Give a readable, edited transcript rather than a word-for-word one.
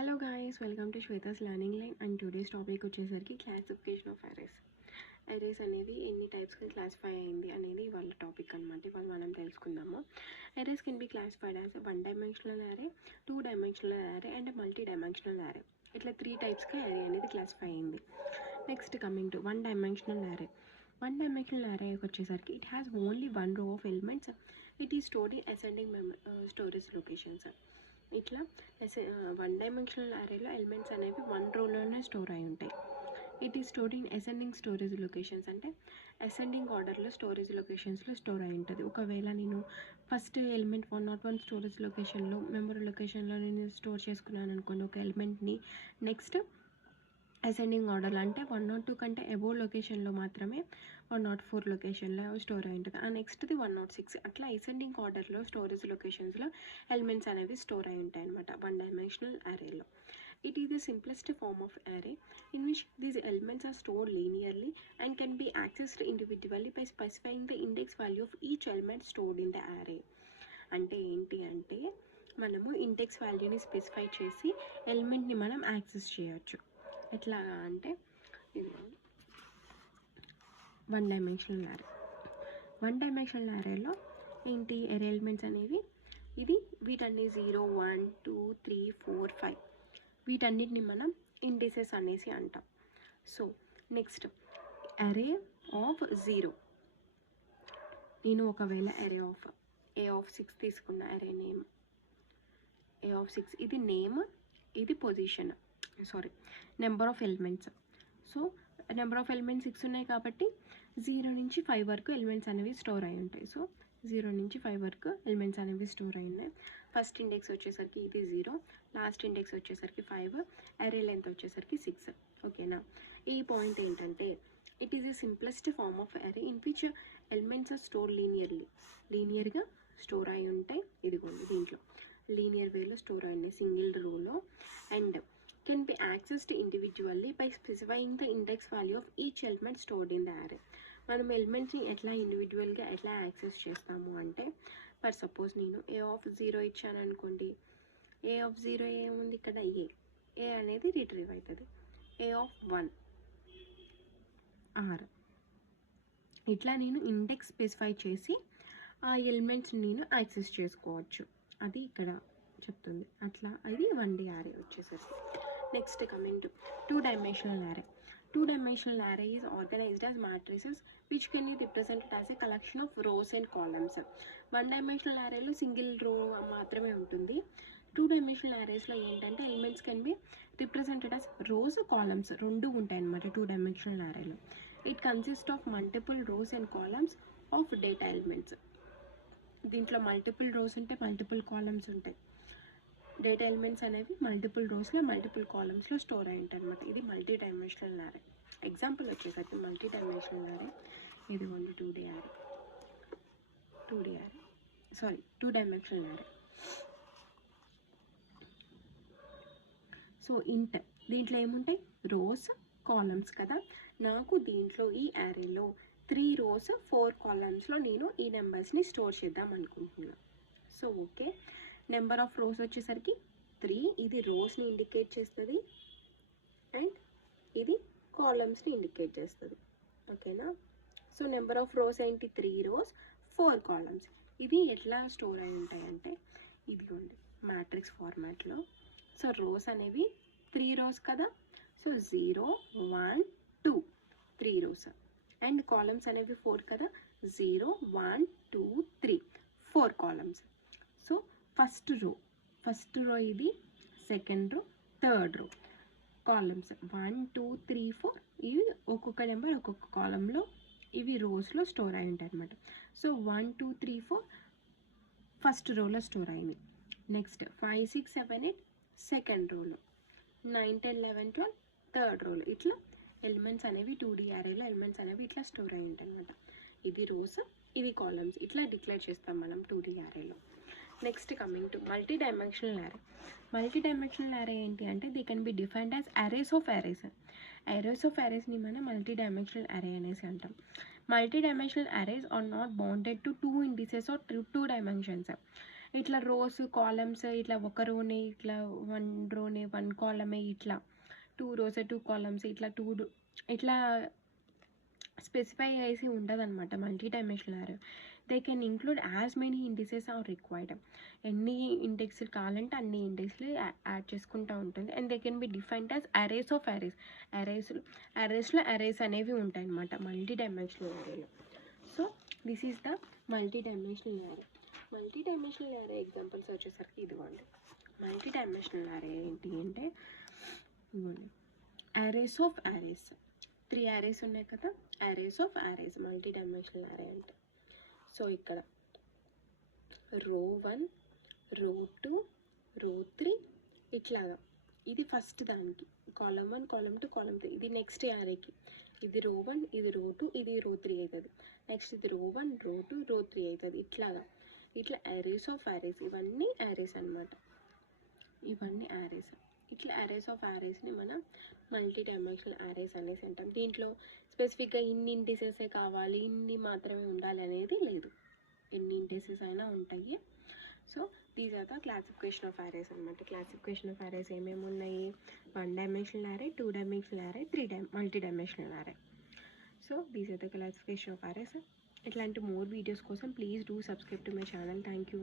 Hello guys, welcome to Shweta's Learning Line and today's topic వచ్చేసరికి classification of arrays. Arrays అనేవి ఎన్ని టైప్స్గా classify అయింది అనేది వాళ్ళ టాపిక్ అనమాట. ఇవాళ మనం తెలుసుకుందాము. Arrays can be classified as a 1-dimensional array, 2-dimensional array and a multi-dimensional array. ఇట్లా 3 టైప్స్గా array అనేది క్లాసిఫై అయింది. Next coming to 1-dimensional array. 1-dimensional array వచ్చేసరికి it has only one row of elements. It is stored in ascending storage locations. ఇట్లా 1-dimensional అరేలో elements అనేవి 1 రోలోనే store అయి ఉంటాయి. It is stored in ascending storage locations, అంటే ascending ఆర్డర్లో storage లొకేషన్స్లో store అయి ఉంటుంది. ఒకవేళ నేను ఫస్ట్ ఎలిమెంట్ 101 స్టోరేజ్ లొకేషన్లో మెమరీ లొకేషన్లో నేను స్టోర్ చేసుకున్నాను అనుకోండి ఒక ఎలిమెంట్ని, నెక్స్ట్ అసెండింగ్ ఆర్డర్లో అంటే 102 కంటే అబోవ్ లొకేషన్లో మాత్రమే 104 లొకేషన్లో స్టోర్ అయి ఉంటుంది. ఆ నెక్స్ట్ది 106. అట్లా అసెండింగ్ ఆర్డర్లో స్టోరేజ్ లొకేషన్స్లో ఎలిమెంట్స్ అనేవి స్టోర్ అయి ఉంటాయి అనమాట 1-dimensional అరేలో. It is the simplest form of array in which these elements are stored linearly and can be accessed individually by specifying the index value of each element stored in the array. అంటే ఏంటి అంటే మనము index వాల్యూని specify చేసి ఎలిమెంట్ని మనం access చేయొచ్చు. ఎట్లాగా అంటే ఇది 1-dimensional array. 1-dimensional అరేలో ఏంటి అరే ఎలిమెంట్స్ అనేవి ఇది వీటన్ని 0, 1, 2, 3, 4, 5 వీటన్నిటిని మనం ఇండిసెస్ అనేసి అంటాం. సో నెక్స్ట్ అరే ఆఫ్ 0. నేను ఒకవేళ అరే ఆఫ్ A6 తీసుకున్న అరే నేమ్ A6, ఇది నేమ్, ఇది position, number of elements. So number of elements 6 ఉన్నాయి కాబట్టి 0 నుంచి 5 వరకు ఎలిమెంట్స్ అనేవి స్టోర్ అయి ఉంటాయి. సో 0 నుంచి 5 వరకు ఎలిమెంట్స్ అనేవి స్టోర్ అయి ఉన్నాయి. ఫస్ట్ ఇండెక్స్ వచ్చేసరికి ఇది 0, లాస్ట్ ఇండెక్స్ వచ్చేసరికి 5, అరే లెంత్ వచ్చేసరికి 6. ఓకేనా? ఈ పాయింట్ ఏంటంటే it is the simplest form of array in which elements are store లీనియర్గా స్టోర్ అయి ఉంటాయి. ఇదిగోండి దీంట్లో లీనియర్ వేలో స్టోర్ అయి ఉన్నాయి సింగిల్ రోలో, and can be accessed individually by specifying the index value of each element stored in the array. మనం ఎలిమెంట్స్ని ఎట్లా ఇండివిజువల్గా ఎట్లా యాక్సెస్ చేస్తాము అంటే, ఫర్ సపోజ్ నేను A0 ఇచ్చాను అనుకోండి. A0 ఏముంది ఇక్కడ? ఏ అనేది రిట్రీవ్ అవుతుంది. A1 R. ఇట్లా నేను ఇండెక్స్ స్పెసిఫై చేసి ఆ ఎలిమెంట్స్ నేను యాక్సెస్ చేసుకోవచ్చు. అది ఇక్కడ చెప్తుంది. అట్లా అది 1D array వచ్చేసరికి. Next coming to 2-dimensional array. 2-dimensional array is organized as matrices which can be represented as a collection of rows and columns. 1-dimensional arrayలో సింగిల్ రో మాత్రమే ఉంటుంది. 2-dimensional arraysలో ఏంటంటే elements can be represented as rows, columns రెండు ఉంటాయి అన్నమాట 2-dimensional arrayలో. It consist of multiple rows and columns of data elements. దీంట్లో మల్టిపుల్ రోస్ ఉంటాయి, మల్టిపుల్ కాలమ్స్ ఉంటాయి. డేటా ఎలిమెంట్స్ అనేవి మల్టిపుల్ రోస్లో మల్టిపుల్ కాలమ్స్లో స్టోర్ అయి ఉంటాయి అనమాట. ఇది మల్టీ-డైమెన్షనల్ అరే. ఎగ్జాంపుల్ వచ్చేసరికి మల్టీ-డైమెన్షనల్ అరే ఇది 2D అరే, 2-dimensional అరే. సో ఇంట్ దీంట్లో ఏముంటాయి? రోస్, కాలమ్స్ కదా. నాకు దీంట్లో ఈ అరేలో 3 rows 4 columnsలో నేను ఈ నెంబర్స్ని స్టోర్ చేద్దాం అనుకుంటున్నాను. So okay, number of rose వచ్చేసరికి 3. ఇది రోస్ని ఇండికేట్ చేస్తుంది అండ్ ఇది కాలమ్స్ని ఇండికేట్ చేస్తుంది. ఓకేనా? సో నెంబర్ ఆఫ్ రోస్ ఏంటి? 3 rows 4 columns. ఇది ఎట్లా స్టోర్ అయి ఉంటాయంటే ఇదిగోండి మ్యాట్రిక్స్ ఫార్మాట్లో. సో రోస్ అనేవి 3 rows కదా. సో 0, 1, 2 3 rows, అండ్ కాలమ్స్ అనేవి 4 కదా. 0, 1, 2, 3 4 columns. సో ఫస్ట్ రో ఇది, second row, third row, columns 1, 2, 3, 4 ఇవి ఒక్కొక్క నెంబర్ ఒక్కొక్క కాలంలో ఇవి రోస్లో స్టోర్ అయి ఉంటాయి అనమాట. సో 1, 2, 3, 4 ఫస్ట్ రోలో స్టోర్ అయినాయి. నెక్స్ట్ 5, 6, 7, 8 సెకండ్ రోలో, 9, 10, 11, 12 థర్డ్ రోలో. ఇట్లా ఎలిమెంట్స్ అనేవి 2D అరేలో ఎలిమెంట్స్ అనేవి ఇట్లా స్టోర్ అయి ఉంటాయి అనమాట. ఇది రోస్, ఇది కాలమ్స్, ఇట్లా డిక్లేర్ చేస్తాం మనం 2D అరేలో. Next coming to multi dimensional array. Multi dimensional array ఏంటి అంటే they can be defined as arrays of arrays. Arrays of అరేస్ని మనం మల్టీ-డైమెన్షనల్ అరే అనేసి అంటాం. Multi dimensional arrays are not bounded to 2 indices or 2 dimensions. ఇట్లా రోస్ కాలమ్స్ ఇట్లా ఒక రోనే ఇట్లా 1 రోనే 1 కాలమే ఇట్లా 2 రోస్ 2 కాలమ్స్ ఇట్లా 2 ఇట్లా స్పెసిఫై చేసి ఉండదన్నమాట multi dimensional array. They can include as many indices are required. ఎన్ని ఇండెక్స్లు కావాలంటే అన్ని ఇండెక్స్లు యాడ్ చేసుకుంటూ ఉంటుంది. And they can be defined as arrays of arrays. అరేస్లో అరేస్ అనేవి ఉంటాయి అన్నమాట మల్టీ డైమెన్షనల్ అరేలో. So this is the multi dimensional array. Multi dimensional array examples వచ్చేసరికి ఇదిగోండి. మల్టీ డైమెన్షనల్ అరే ఏంటి అంటే ఇదిగోండి, అరేస్ ఆఫ్ అరేస్. 3 అరేస్ ఉన్నాయి కదా, arrays of arrays multi dimensional అరే అంటే. సో ఇక్కడ రో 1 రో 2 రో 3 ఇట్లాగా. ఇది ఫస్ట్ దానికి కాలమ్ 1 కాలమ్ 2 కాలమ్ 3. ఇది నెక్స్ట్ అరేకి ఇది రో 1 ఇది రో 2 ఇది రో 3 అవుతుంది. నెక్స్ట్ ఇది రో 1 రో 2 రో 3 అవుతుంది. ఇట్లాగా ఇట్లా అరేస్ ఆఫ్ అరేస్. ఇవన్నీ అరేస్ అనమాట, ఇవన్నీ అరేస్. ఇట్లా అరేస్ ఆఫ్ అరేస్ని మనం మల్టీ డైమెన్షనల్ అరేస్ అనేసి అంటాం. దీంట్లో స్పెసిఫిక్గా ఇన్ని ఇండిసెసే కావాలి, ఇన్ని మాత్రమే ఉండాలి అనేది లేదు, ఎన్ని ఇండిసెస్ అయినా ఉంటాయి. So these are the classification of arrays అనమాట. క్లాసిఫికేషన్ ఆఫ్ అరేస్ ఏమేమి ఉన్నాయి? 1 dimensional array, 2 dimensional array, 3 multi dimensional array. So these are the classification of arrays. ఇట్లాంటి మోర్ వీడియోస్ కోసం please do subscribe to my channel. Thank you.